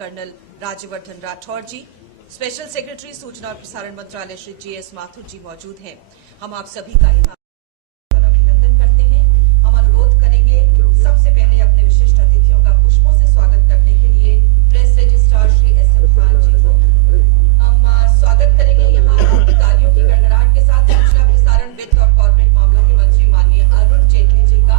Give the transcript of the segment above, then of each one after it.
Colonel Rajyavardhan Rathore जी, special secretary सूचना और प्रसारण मंत्रालय श्री JS माथुर जी मौजूद हैं। हम आप सभी का यहाँ अभिनंदन करते हैं। हम अनुरोध करेंगे सबसे पहले अपने विशिष्ट अतिथियों का पुष्पों से स्वागत करने के लिए press registrar Shri SM Khan ji को हम स्वागत करेंगे। यहाँ अधिकारियों की गड़गड़ाहट के साथ सूचना प्रसारण, वित्त और कॉर्पोरेट मामलों के मंत्री माननीय अरुण जेटली जी का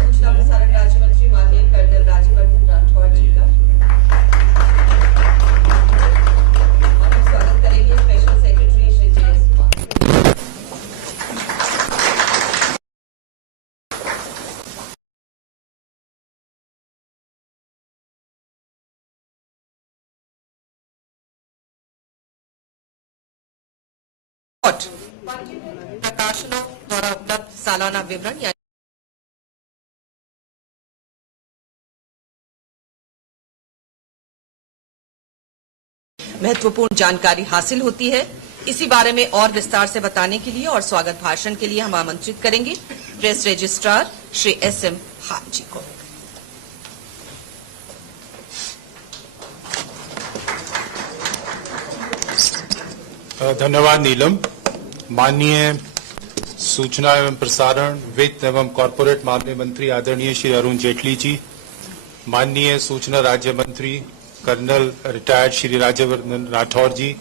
सूचना प्रसारण राज्य मंत्री माननीय कर्नल राज्यवर्धन राठौर जी का और हम स्वागत करेंगे स्पेशल सेक्रेटरी श्री JS प्रकाशनों द्वारा उपलब्ध सालाना विवरण महत्वपूर्ण जानकारी हासिल होती है। इसी बारे में और विस्तार से बताने के लिए और स्वागत भाषण के लिए हम आमंत्रित करेंगे press registrar Shri SM Khan ji को। धन्यवाद नीलम। माननीय सूचना एवं प्रसारण, वित्त एवं कॉर्पोरेट मामले मंत्री आदरणीय श्री अरुण जेटली जी, माननीय सूचना राज्य मंत्री कर्नल रिटायर्ड श्री राज्यवर्धन राठौर जी,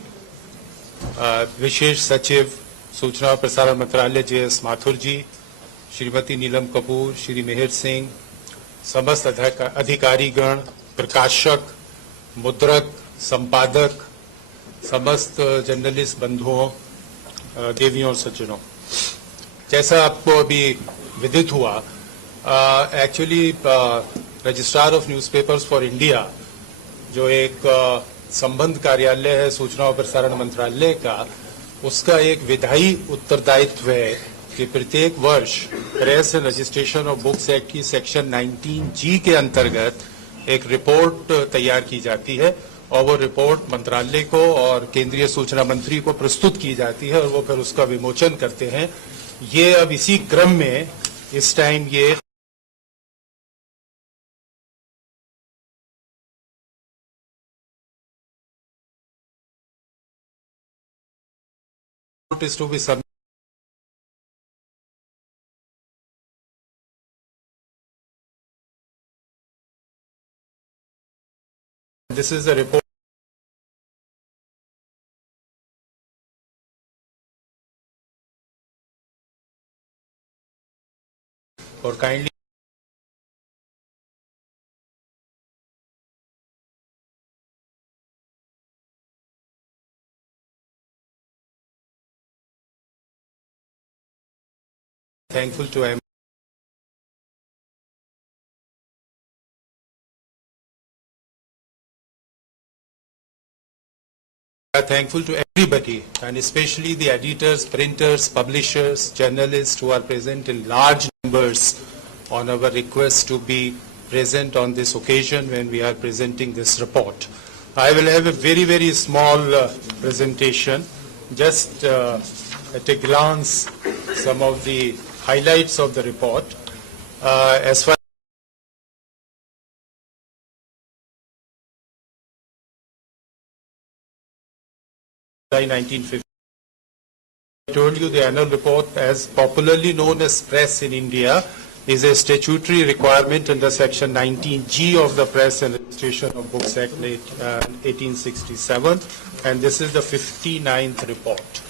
विशेष सचिव सूचना और प्रसारण मंत्रालय JS माथुर जी, श्रीमती नीलम कपूर, श्री मेहर सिंह, समस्त अधिकारीगण, प्रकाशक, मुद्रक, संपादक, समस्त जर्नलिस्ट बंधुओं, देवियों और सज्जनों, जैसा आपको अभी विदित हुआ, actually registrar of newspapers for India जो एक संबंध कार्यालय है सूचना और प्रसारण मंत्रालय का, उसका एक विधायी उत्तरदायित्व है कि प्रत्येक वर्ष press and registration of books act की सेक्शन 19G के अंतर्गत एक रिपोर्ट तैयार की जाती है और वो रिपोर्ट मंत्रालय को और केंद्रीय सूचना मंत्री को प्रस्तुत की जाती है और वो फिर उसका विमोचन करते हैं। ये अब इसी क्रम में इस टाइम ये is to be submitted. This is the report. Or kindly thankful to thankful to everybody, and especially the editors, printers, publishers, journalists who are present in large numbers on our request to be present on this occasion when we are presenting this report. I will have a very, very small presentation, just at a glance some of the highlights of the report. As far 1950. I told you the annual report, as popularly known as press in India, is a statutory requirement under section 19G of the Press and Registration of Books Act 1867, and this is the 59th report.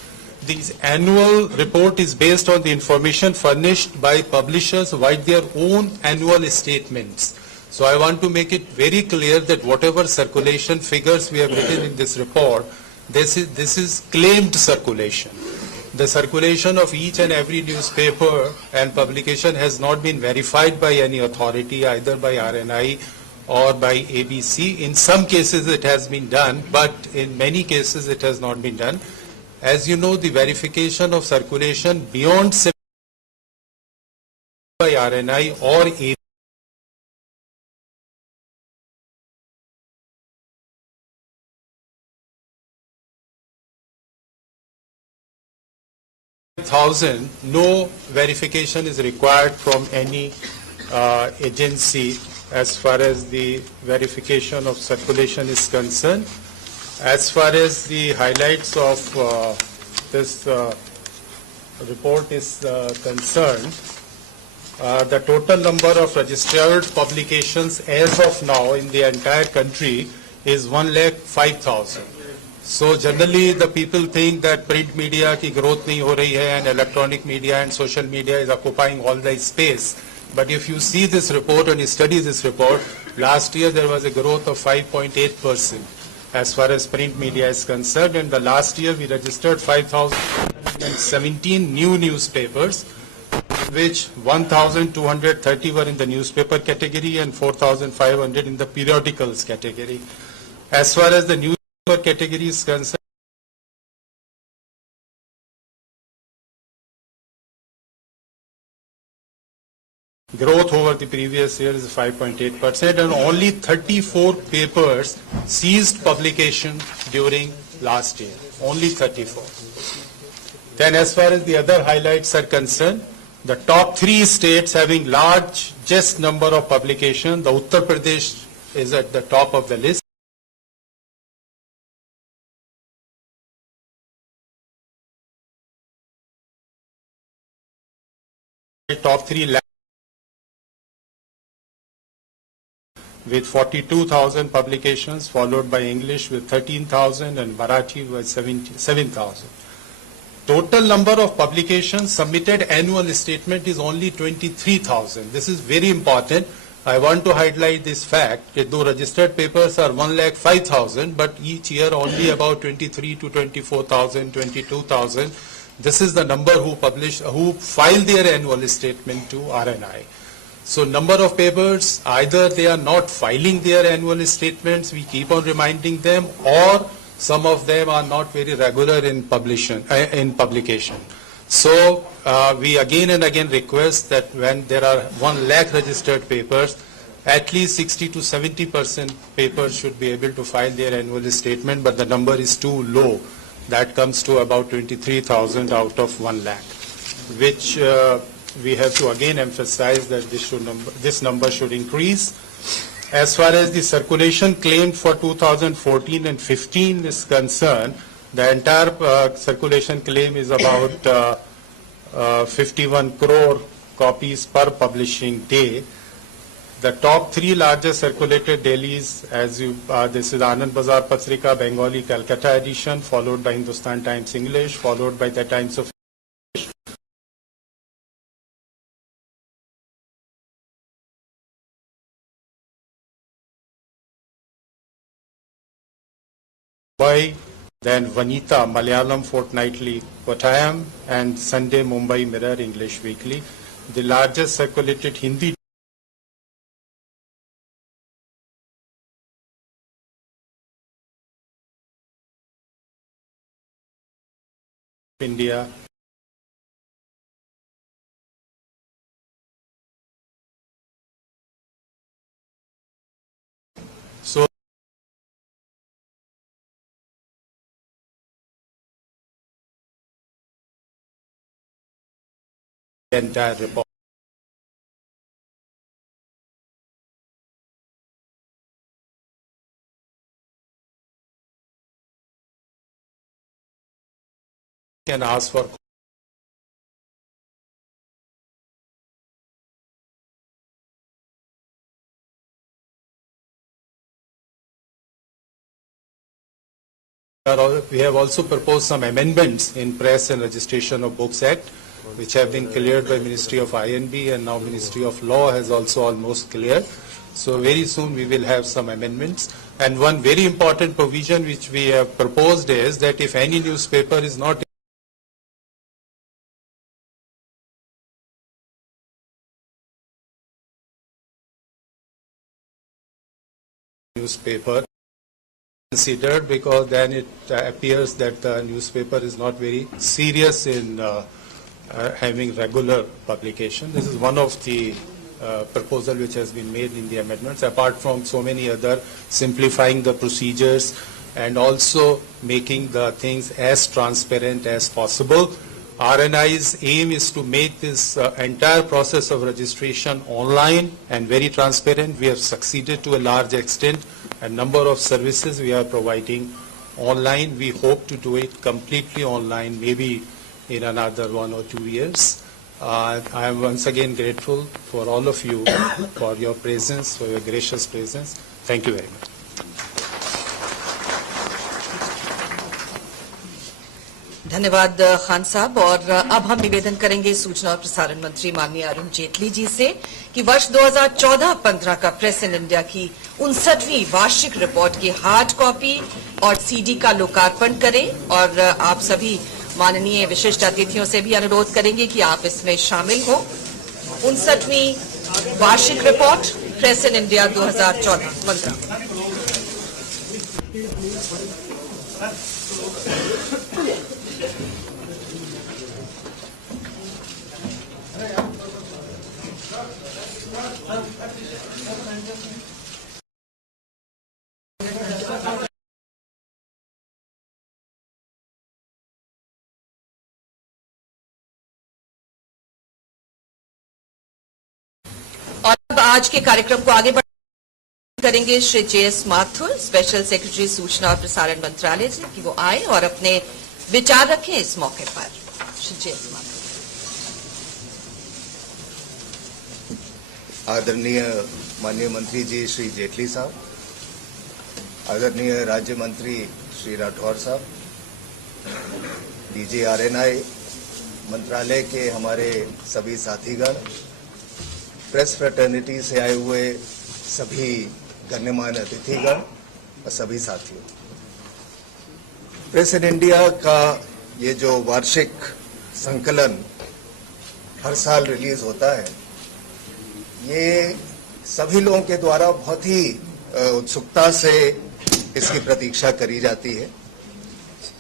This annual report is based on the information furnished by publishers via their own annual statements. So I want to make it very clear that whatever circulation figures we have written in this report, this is claimed circulation. The circulation of each and every newspaper and publication has not been verified by any authority, either by RNI or by ABC. In some cases it has been done, but in many cases it has not been done. As you know, the verification of circulation beyond by RNI or ABC 5,000, no verification is required from any agency as far as the verification of circulation is concerned. As far as the highlights of this report is concerned, the total number of registered publications as of now in the entire country is 1,05,000. So generally the people think that print media की growth नहीं हो रही है and electronic media and social media is occupying all the space. But if you see this report and you study this report, last year there was a growth of 5.8% as far as print media is concerned, and the last year we registered 5,017 new newspapers, which 1,230 were in the newspaper category and 4,500 in the periodicals category. As far as the newspaper category is concerned, growth over the previous year is 5.8%, and only 34 papers ceased publication during last year. Only 34. Then as far as the other highlights are concerned, the top 3 states having largest number of publication, the Uttar Pradesh is at the top of the list. Top 3 with 42,000 publications, followed by English with 13,000 and Marathi with 7,000. Total number of publications submitted annual statement is only 23,000. This is very important. I want to highlight this fact that though registered papers are 1,05,000, but each year only about 23 to 24,000, 22,000. This is the number who file their annual statement to RNI. So number of papers, either they are not filing their annual statements, we keep on reminding them, or some of them are not very regular in publication. So we again and again request that when there are 1 lakh registered papers, at least 60 to 70% papers should be able to file their annual statement, but the number is too low. That comes to about 23,000 out of 1 lakh, which we have to again emphasize that this number should increase. As far as the circulation claimed for 2014 and 15 is concerned, the entire circulation claim is about 51 crore copies per publishing day. The top 3 largest circulated dailies, this is Anand Bazar Patrika, Bengali, Calcutta edition, followed by Hindustan Times English, followed by the Times of Mumbai, then Vanita, Malayalam Fortnightly, Kottayam, and Sunday Mumbai Mirror English Weekly. The largest circulated Hindi India. So the entire report. Can ask for we have also proposed some amendments in Press and Registration of Books Act, which have been cleared by Ministry of INB, and now Ministry of Law has also almost cleared. So very soon we will have some amendments. And one very important provision which we have proposed is that if any newspaper is not newspaper considered, because then it appears that the newspaper is not very serious in having regular publication. This is one of the proposal which has been made in the amendments, apart from so many other simplifying the procedures and also making the things as transparent as possible. RNI's aim is to make this entire process of registration online and very transparent. We have succeeded to a large extent. A number of services we are providing online. We hope to do it completely online, maybe in another 1 or 2 years. I am once again grateful for all of you for your presence, for your gracious presence. Thank you very much. धन्यवाद खान साहब। और अब हम निवेदन करेंगे सूचना और प्रसारण मंत्री माननीय अरुण जेटली जी से कि वर्ष 2014-15 का प्रेस इन इंडिया की 59वीं वार्षिक रिपोर्ट की हार्ड कॉपी और सीडी का लोकार्पण करें। और आप सभी माननीय विशिष्ट अतिथियों से भी अनुरोध करेंगे कि आप इसमें शामिल हो। 59वीं वार्षिक रिपोर्ट प्रेस इन इंडिया 2014-15। और अब आज के कार्यक्रम को आगे करेंगे Shri JS Mathur, special secretary सूचना और प्रसारण मंत्रालय से, कि वो आए और अपने विचार रखें इस मौके पर। श्री JS माथुर। आदरणीय माननीय मंत्री जी श्री जेटली साहब, आदरणीय राज्य मंत्री श्री राठौर साहब, DG RNI मंत्रालय के हमारे सभी साथीगण, प्रेस फ्रेटर्निटी से आए हुए सभी गण्यमान्य अतिथिगण और सभी साथियों, प्रेस इन इंडिया का ये जो वार्षिक संकलन हर साल रिलीज होता है, ये सभी लोगों के द्वारा बहुत ही उत्सुकता से इसकी प्रतीक्षा करी जाती है।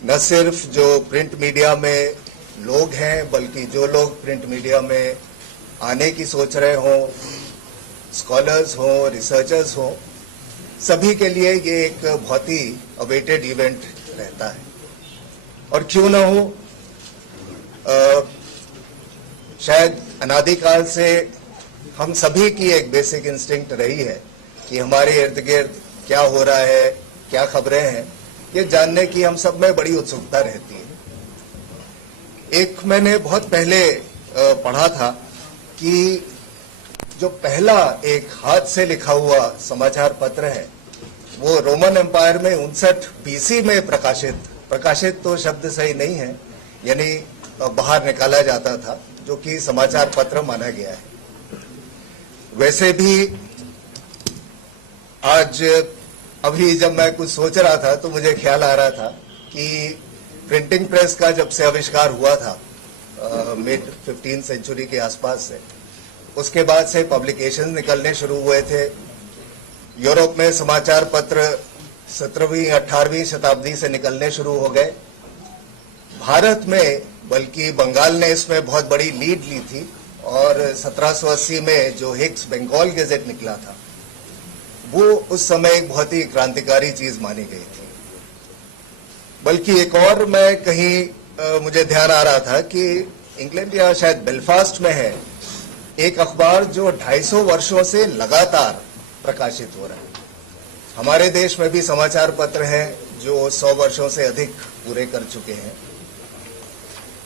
न सिर्फ जो प्रिंट मीडिया में लोग हैं, बल्कि जो लोग प्रिंट मीडिया में आने की सोच रहे हों, स्कॉलर्स हों, रिसर्चर्स हों, सभी के लिए ये एक बहुत ही अवेटेड इवेंट रहता है। और क्यों न हो, शायद अनादिकाल से हम सभी की एक बेसिक इंस्टिंक्ट रही है कि हमारे इर्द गिर्द क्या हो रहा है, क्या खबरें हैं, ये जानने की हम सब में बड़ी उत्सुकता रहती है। एक मैंने बहुत पहले पढ़ा था कि जो पहला एक हाथ से लिखा हुआ समाचार पत्र है, वो रोमन एम्पायर में 59 BC में प्रकाशित तो शब्द सही नहीं है, यानी बाहर निकाला जाता था, जो कि समाचार पत्र माना गया है। वैसे भी आज अभी जब मैं कुछ सोच रहा था तो मुझे ख्याल आ रहा था कि प्रिंटिंग प्रेस का जब से आविष्कार हुआ था मिड 15th सेंचुरी के आसपास से, उसके बाद से पब्लिकेशन निकलने शुरू हुए थे। यूरोप में समाचार पत्र 17वीं 18वीं शताब्दी से निकलने शुरू हो गए। भारत में बल्कि बंगाल ने इसमें बहुत बड़ी लीड ली थी और 1780 में जो हिक्स बंगाल गैजेट निकला था, वो उस समय एक बहुत ही क्रांतिकारी चीज मानी गई थी। बल्कि एक और मैं कहीं मुझे ध्यान आ रहा था कि इंग्लैंड या शायद बेलफास्ट में है एक अखबार जो 250 वर्षों से लगातार प्रकाशित हो रहा है। हमारे देश में भी समाचार पत्र हैं जो 100 वर्षों से अधिक पूरे कर चुके हैं।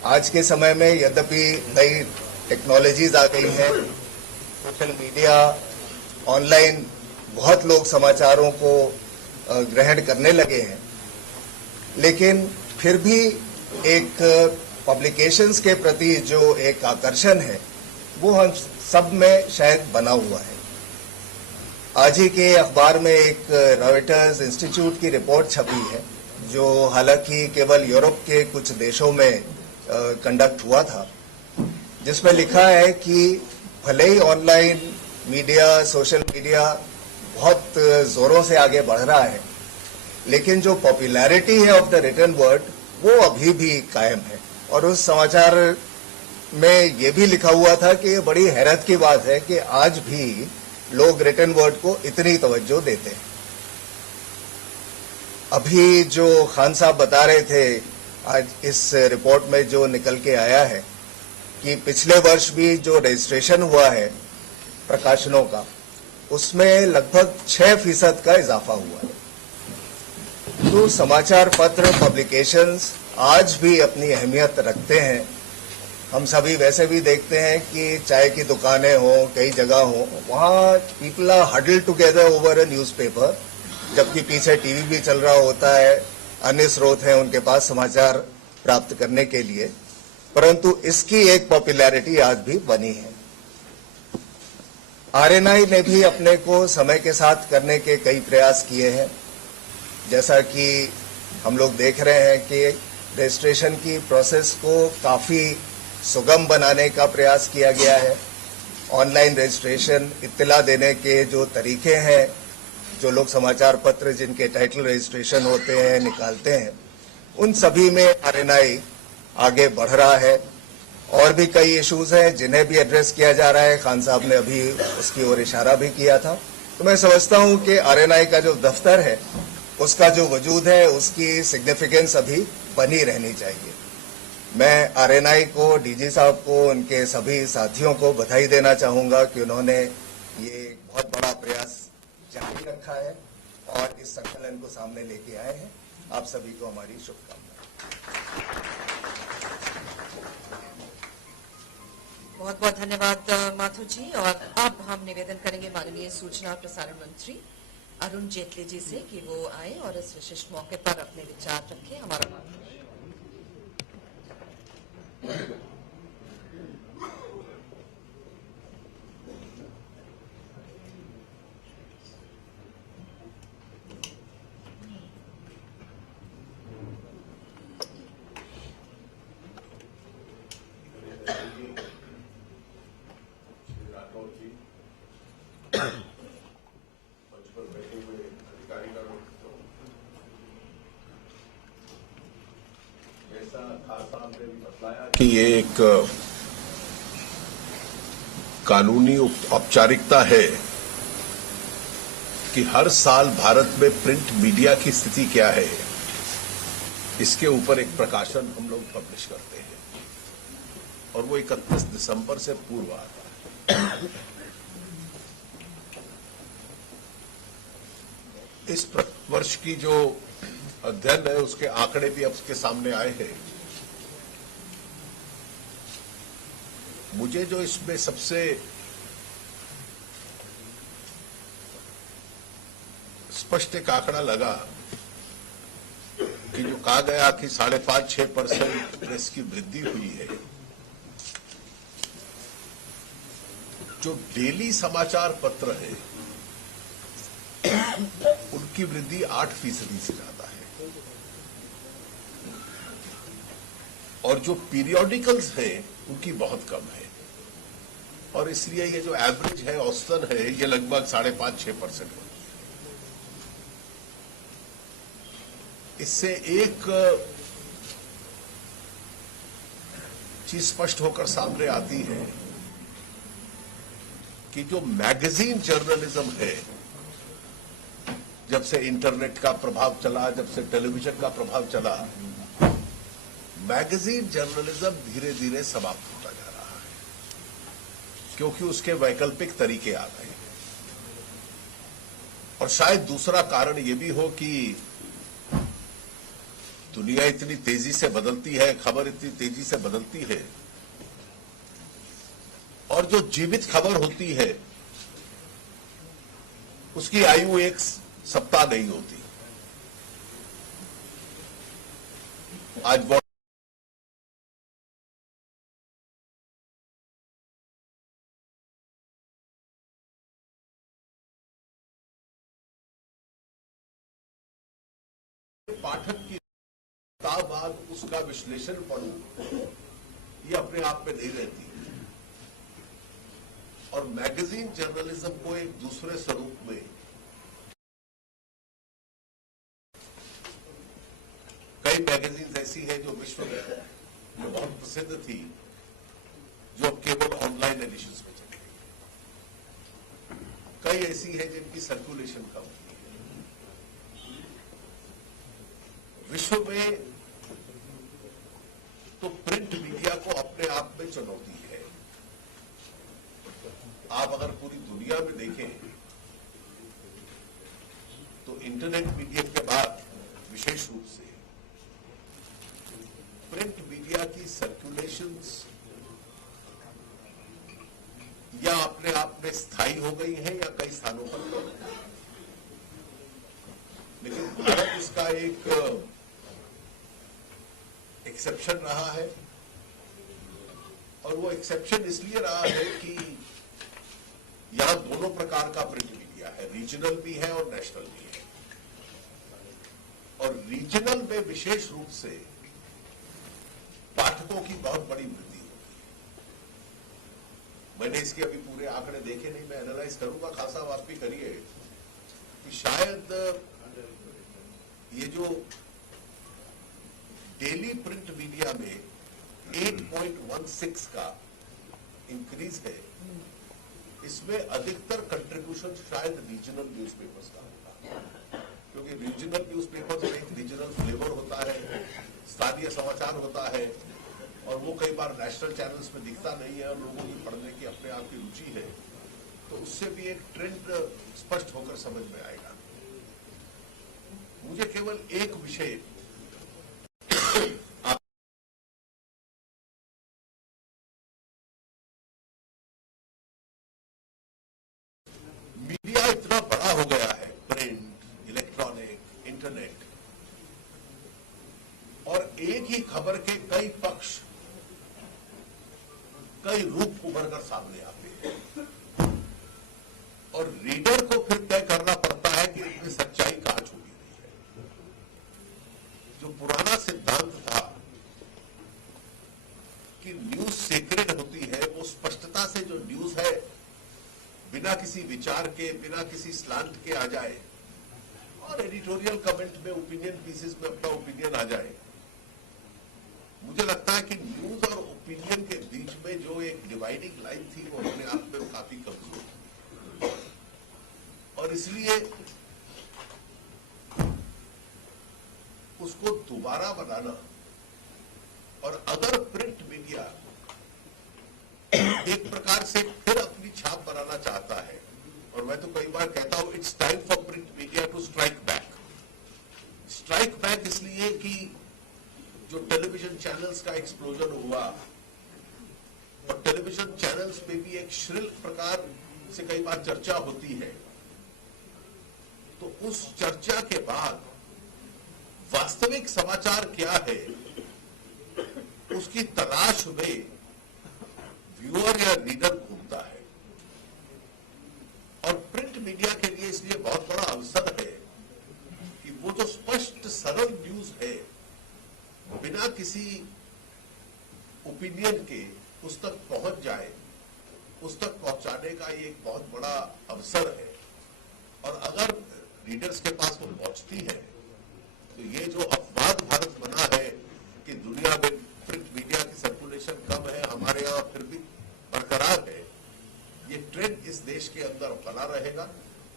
आज के समय में यद्यपि नई टेक्नोलॉजीज आ गई हैं, सोशल मीडिया, ऑनलाइन बहुत लोग समाचारों को ग्रहण करने लगे हैं, लेकिन फिर भी एक पब्लिकेशंस के प्रति जो एक आकर्षण है वो हम सब में शायद बना हुआ है। आज ही के अखबार में एक रॉयटर्स इंस्टीट्यूट की रिपोर्ट छपी है, जो हालांकि केवल यूरोप के कुछ देशों में कंडक्ट हुआ था, जिसमें लिखा है कि भले ही ऑनलाइन मीडिया, सोशल मीडिया बहुत जोरों से आगे बढ़ रहा है, लेकिन जो पॉपुलैरिटी है ऑफ द रिटन वर्ड वो अभी भी कायम है। और उस समाचार में ये भी लिखा हुआ था कि ये बड़ी हैरत की बात है कि आज भी लोग रिटन वर्ड को इतनी तवज्जो देते हैं। अभी जो खान साहब बता रहे थे आज इस रिपोर्ट में जो निकल के आया है कि पिछले वर्ष भी जो रजिस्ट्रेशन हुआ है प्रकाशनों का, उसमें लगभग 6% का इजाफा हुआ है। तो समाचार पत्र पब्लिकेशंस आज भी अपनी अहमियत रखते हैं। हम सभी वैसे भी देखते हैं कि चाय की दुकानें हों, कई जगह हों, वहाँ people are huddle together over a newspaper, जबकि पीछे टीवी भी चल रहा होता है, अन्य स्रोत हैं उनके पास समाचार प्राप्त करने के लिए, परंतु इसकी एक पॉपुलैरिटी आज भी बनी है। आरएनआई ने भी अपने को समय के साथ करने के कई प्रयास किए हैं। जैसा कि हम लोग देख रहे हैं कि रजिस्ट्रेशन की प्रोसेस को काफी सुगम बनाने का प्रयास किया गया है। ऑनलाइन रजिस्ट्रेशन, इत्तला देने के जो तरीके हैं, जो लोग समाचार पत्र जिनके टाइटल रजिस्ट्रेशन होते हैं निकालते हैं, उन सभी में आरएनआई आगे बढ़ रहा है। और भी कई इश्यूज हैं जिन्हें भी एड्रेस किया जा रहा है। खान साहब ने अभी उसकी ओर इशारा भी किया था। तो मैं समझता हूं कि आरएनआई का जो दफ्तर है, उसका जो वजूद है, उसकी सिग्निफिकेंस अभी बनी रहनी चाहिए। मैं आरएनआई को, डीजी साहब को, उनके सभी साथियों को बधाई देना चाहूंगा कि उन्होंने ये बहुत बड़ा प्रयास जारी रखा है और इस संकलन को सामने लेके आए हैं। आप सभी को हमारी शुभकामनाएं। बहुत बहुत धन्यवाद माथुर जी। और अब हम निवेदन करेंगे माननीय सूचना और प्रसारण मंत्री अरुण जेटली जी से कि वो आए और इस विशिष्ट मौके पर अपने विचार रखें। हमारा कि ये एक कानूनी औपचारिकता है कि हर साल भारत में प्रिंट मीडिया की स्थिति क्या है, इसके ऊपर एक प्रकाशन हम लोग पब्लिश करते हैं और वो 31 दिसंबर से पूर्व आता है। इस वर्ष की जो अध्ययन है उसके आंकड़े भी अब उसके सामने आए हैं। मुझे जो इसमें सबसे स्पष्ट एक आंकड़ा लगा कि जो कहा गया कि 5.5-6% प्रेस की वृद्धि हुई है, जो डेली समाचार पत्र है उनकी वृद्धि 8% से ज्यादा है और जो पीरियोडिकल्स हैं उनकी बहुत कम है। और इसलिए ये जो एवरेज है, औसतन है, ये लगभग 5.5-6% है। इससे एक चीज स्पष्ट होकर सामने आती है कि जो मैगजीन जर्नलिज्म है, जब से इंटरनेट का प्रभाव चला, जब से टेलीविजन का प्रभाव चला, मैगजीन जर्नलिज्म धीरे धीरे समाप्त होता जा रहा है क्योंकि उसके वैकल्पिक तरीके आ गए। और शायद दूसरा कारण यह भी हो कि दुनिया इतनी तेजी से बदलती है, खबर इतनी तेजी से बदलती है और जो जीवित खबर होती है उसकी आयु एक सप्ताह नहीं होती। आज पाठक की किताब बाद उसका विश्लेषण पढ़ूं, ये अपने आप में नहीं रहती और मैगजीन जर्नलिज्म को एक दूसरे स्वरूप में कई मैगजीन ऐसी हैं जो विश्व में बहुत प्रसिद्ध थी, जो अब केवल ऑनलाइन एडिशंस में चली गई। कई ऐसी हैं जिनकी सर्कुलेशन कम होती है। विश्व में आप अगर पूरी दुनिया में देखें तो इंटरनेट मीडिया के बाद विशेष रूप से प्रिंट मीडिया की सर्कुलेशंस या अपने आप में स्थायी हो गई है या कई स्थानों पर कम है। लेकिन भारत इसका एक एक्सेप्शन रहा है और वो एक्सेप्शन इसलिए रहा है कि यहां दोनों प्रकार का प्रिंट मीडिया है, रीजनल भी है और नेशनल भी है। और रीजनल में विशेष रूप से पाठकों की बहुत बड़ी वृद्धि होती है। मैंने इसके अभी पूरे आंकड़े देखे नहीं, मैं एनालाइज करूंगा, खासा आप भी करिए कि शायद ये जो डेली प्रिंट मीडिया में 8.16 का इंक्रीज है, इसमें अधिकतर कंट्रीब्यूशन शायद रीजनल न्यूज़पेपर्स का होगा, क्योंकि रीजनल न्यूज़पेपर्स में एक रीजनल फ्लेवर होता है, स्थानीय समाचार होता है और वो कई बार नेशनल चैनल्स में दिखता नहीं है और लोगों की पढ़ने की अपने आप की रुचि है, तो उससे भी एक ट्रेंड स्पष्ट होकर समझ में आएगा। मुझे केवल एक विषय मीडिया इतना बड़ा हो गया है, प्रिंट, इलेक्ट्रॉनिक, इंटरनेट, और एक ही खबर के कई पक्ष, कई रूप उभर कर सामने आते हैं और रीडर को फिर तय करना पड़ता है कि इसमें सच्चाई कहां छुपी हुई है। जो पुराना सिद्धांत था कि न्यूज सीक्रेट होती है, वो स्पष्टता से जो न्यूज है बिना किसी विचार के, बिना किसी स्लांट के आ जाए और एडिटोरियल कमेंट में, ओपिनियन पीसेस में अपना ओपिनियन आ जाए। मुझे लगता है कि न्यूज और ओपिनियन के बीच में जो एक डिवाइडिंग लाइन थी वो अपने आप में काफी कमजोर, और इसलिए उसको दोबारा बनाना, और अगर प्रिंट मीडिया एक प्रकार से फिर अपनी छाप बनाना चाहता है, और मैं तो कई बार कहता हूं it's time for print media to strike back. Strike back इसलिए कि जो टेलीविजन चैनल्स का एक्सप्लोजन हुआ और टेलीविजन चैनल्स पे भी एक श्रिल प्रकार से कई बार चर्चा होती है, तो उस चर्चा के बाद वास्तविक समाचार क्या है उसकी तलाश में व्यूअर या रीडर घूमता है। और प्रिंट मीडिया के लिए इसलिए बहुत बड़ा अवसर है कि वो जो स्पष्ट सरल न्यूज है, बिना किसी ओपिनियन के उस तक पहुंच जाए, उस तक पहुंचाने का ये एक बहुत बड़ा अवसर है। और अगर रीडर्स के पास वो पहुंचती है तो ये जो अपवाद भारत बना है कि दुनिया में प्रिंट मीडिया की सर्कुलेशन कम है, हमारे यहां फिर भी बरकरार है, ये ट्रेंड इस देश के अंदर बना रहेगा।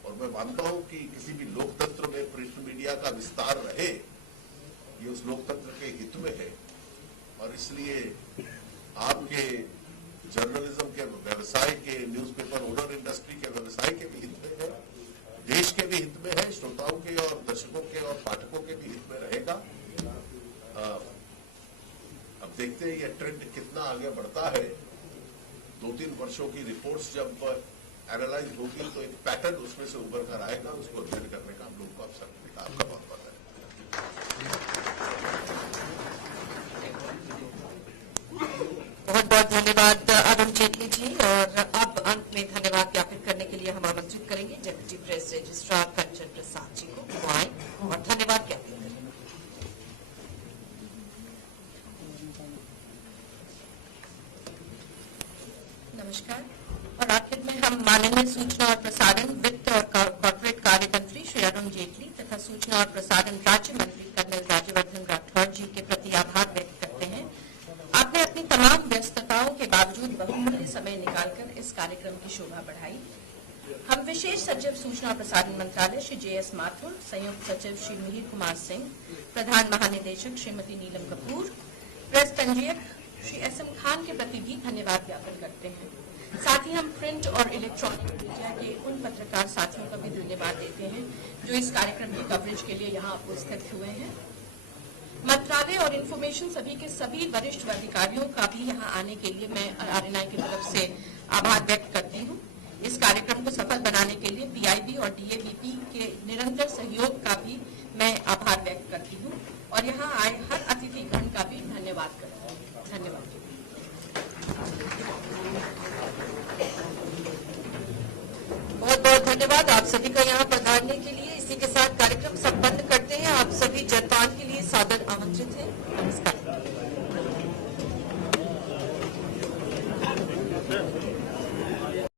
और मैं मानता हूं कि किसी भी लोकतंत्र में प्रिंट मीडिया का विस्तार रहे, ये उस लोकतंत्र के हित में है। और इसलिए आपके जर्नलिज्म के व्यवसाय के, न्यूज़पेपर ओनर इंडस्ट्री के व्यवसाय के भी हित में है, देश के भी हित में है, श्रोताओं के और दर्शकों के और पाठकों के भी हित में रहेगा। अब देखते हैं ये ट्रेंड कितना आगे बढ़ता है। 2-3 वर्षों की रिपोर्ट्स जब एनालाइज होगी तो एक पैटर्न उसमें से उभर कर आएगा, उसको अध्ययन करने का हम लोग को अवसर मिलेगा। आपका बहुत बहुत बहुत बहुत धन्यवाद अरुण जेटली जी। और अब अंत में धन्यवाद ज्ञापित करने के लिए हम आमंत्रित करेंगे डिप्टी प्रेस रजिस्ट्रार कंचन प्रसाद जी को, वो आए और धन्यवाद ज्ञापित करें। नमस्कार। और आखिर में हम माननीय सूचना और प्रसारण, वित्त और कॉर्पोरेट कार्य मंत्री श्री अरुण जेटली तथा सूचना और प्रसारण राज्य मंत्री कर्नल राज्यवर्धन राठौड़ जी के प्रति आभार व्यक्त करते हैं। आपने अपनी तमाम व्यस्तताओं के बावजूद बहुमूल्य समय निकालकर इस कार्यक्रम की शोभा बढ़ाई। हम विशेष सचिव सूचना और प्रसारण मंत्रालय श्री JS माथुर, संयुक्त सचिव श्री मिहिर कुमार सिंह, प्रधान महानिदेशक श्रीमती नीलम कपूर, प्रेस पंजीयक श्री SM खान के प्रति भी धन्यवाद ज्ञापन करते हैं। साथ ही हम प्रिंट और इलेक्ट्रॉनिक मीडिया के उन पत्रकार साथियों का भी धन्यवाद देते हैं जो इस कार्यक्रम की कवरेज के लिए यहाँ उपस्थित हुए हैं। मंत्रालय और इन्फॉर्मेशन सभी के सभी वरिष्ठ अधिकारियों का भी यहाँ आने के लिए मैं RNI की तरफ से आभार व्यक्त करती हूँ। इस कार्यक्रम को सफल बनाने के लिए PIB और DAVP के निरंतर सहयोग का भी मैं आभार व्यक्त करती हूँ और यहाँ आए हर अतिथिगण का भी धन्यवाद करती हूँ। धन्यवाद। बहुत बहुत धन्यवाद आप सभी का यहाँ पधारने